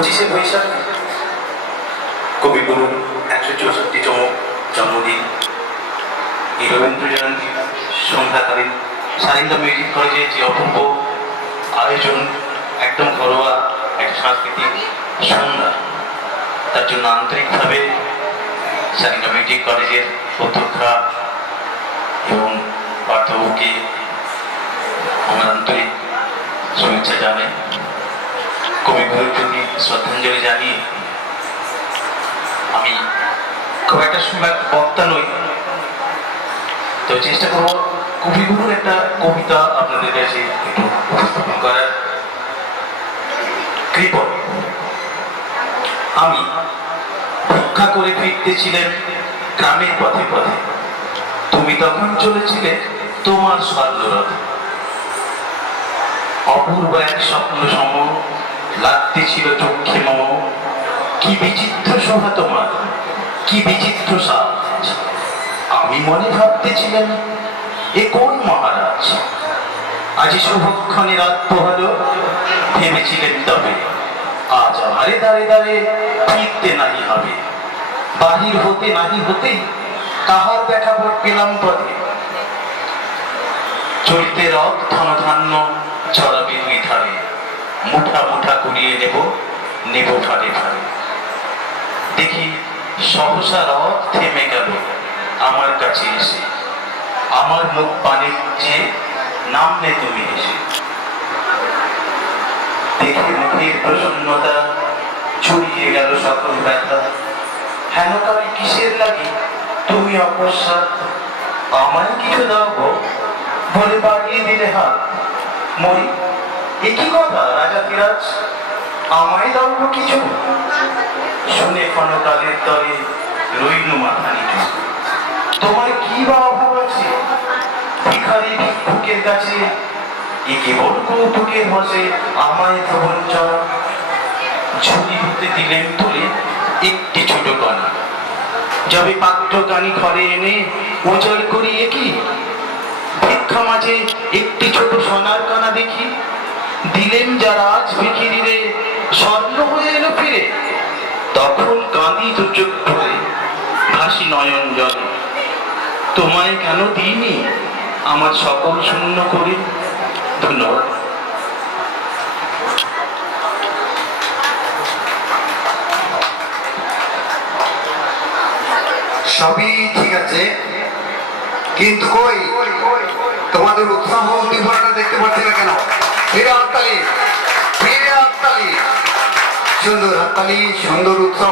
পঁচিশে বৈশাখ। কবিগুরু একশো চৌষট্টিতম জন্মদিন। রবীন্দ্র জয়ন্তী সন্ধ্যাকালীন সারিন্দা মিউজিক কলেজে যে অপূর্ব আয়োজন, একদম ঘরোয়া একটা সাংস্কৃতিক সন্ধ্যা। তার জন্য আন্তরিকভাবে সারিন্দা মিউজিক কলেজের অধ্যক্ষা এবং পার্থবাবুকে আমার আন্তরিক শুভেচ্ছা জানাই। কবিগুরুর প্রতি শ্রদ্ধাঞ্জলি জানিয়ে আমি খুব একটা সুন্দর বক্তা নই। তো চেষ্টা করব কবিগুরুর একটা কবিতা আপনাদের কাছে একটু উপস্থাপন করার। কৃপণ। আমি ভিক্ষা করে ফিরতেছিলেন গ্রামের পথে পথে। তুমি তখন চলেছিলে তোমার স্বর্ণরথে। অপূর্ব এক স্বপ্ন সম লাগতেছিল চক্ষে মম। কি বিচিত্র শোভা তোমার, কি বিচিত্র সাজ। আমি মনে ভাবতেছিলেন এ কোন মহারাজ? আজ শুভক্ষণে রাত পোহালো, ভেবেছিলেন তবে, আজ আমারে দাঁড়ে দাঁড়ে ফিরতে নাহি হবে। বাহির হতে নাহি হতে কাহার দেখা পেলাম পথে চরিতে রথ ধন চড়াবে দুই ধারে। মুঠা মুঠা কুড়িয়ে নেব নেব ফাড়ে ফাড়ে দেখি, সহসা রথ থেমে গেল আমার কাছে এসে। আমার মুখ পানে চেয়ে নামলে তুমি এসে দেখে মুখের প্রসন্নতা ছড়িয়ে গেল সকল ব্যথা। হেন কালে কিসের লাগে? তুমি অকস্মাৎ আমায় কিছু দাও বলে বাড়িয়ে দিলে হাত। মরি একই কথা, রাজা ধীরাজ? আমায় দাও কিছু? শুনে ক্ষণকালের তরে রইল মাথা তোমার কি বা অভাব আছে? ভিখারি ভিক্ষুকের কাছে এ কেবল কৌতুকের বসে আমায় প্রবঞ্চনা ঝুলি হতে দিলেন তুলে একটি ছোট কণা। যবে পাত্র কানি ঘরে এনে ওজল করি কি? ভিখিরিরে স্বর্ণ হয়ে এলো ফিরে, তখন কাঁদি ভরে ভাসি নয়ন জলে। তোমায় কেন দিইনি? আমার সকল শূন্য করে। ধন্যবাদ। সবই ঠিক আছে। কিন্তু কই? তোমাদের উৎসাহ উদ্দীপনাটা দেখতে পাচ্ছি না কেন? ফিরে হাততালি সুন্দর হাততালি সুন্দর উৎসাহ